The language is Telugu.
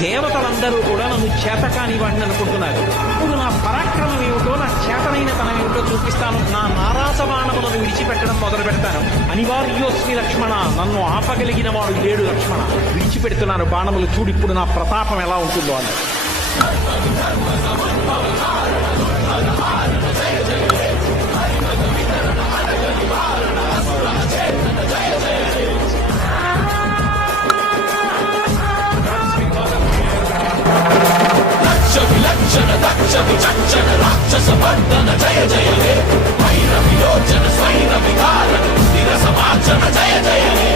దేవతలందరూ కూడా నన్ను చేతకాని వాడిని అనుకుంటున్నారు. ఇప్పుడు నా పరాక్రమం ఏమిటో, నా చేతనైన తనం ఏమిటో చూపిస్తాను. నా నారాసమానములను విడిచిపెట్టడం మొదలు పెడతాను. అనివార్యోస్మి లక్ష్మణ, నన్ను ఆపగలిగిన వాడు లేడు లక్ష్మణ. విడిచిపెడుతున్నాను బాణములు, చూడు ఇప్పుడు నా ప్రతాపం ఎలా ఉంటుందో అని. రాక్షస వర్ధన జయ జయ హే, వైర విలోచన స్వైర వికారణ రుధిర సమార్జన జయ జయ హే.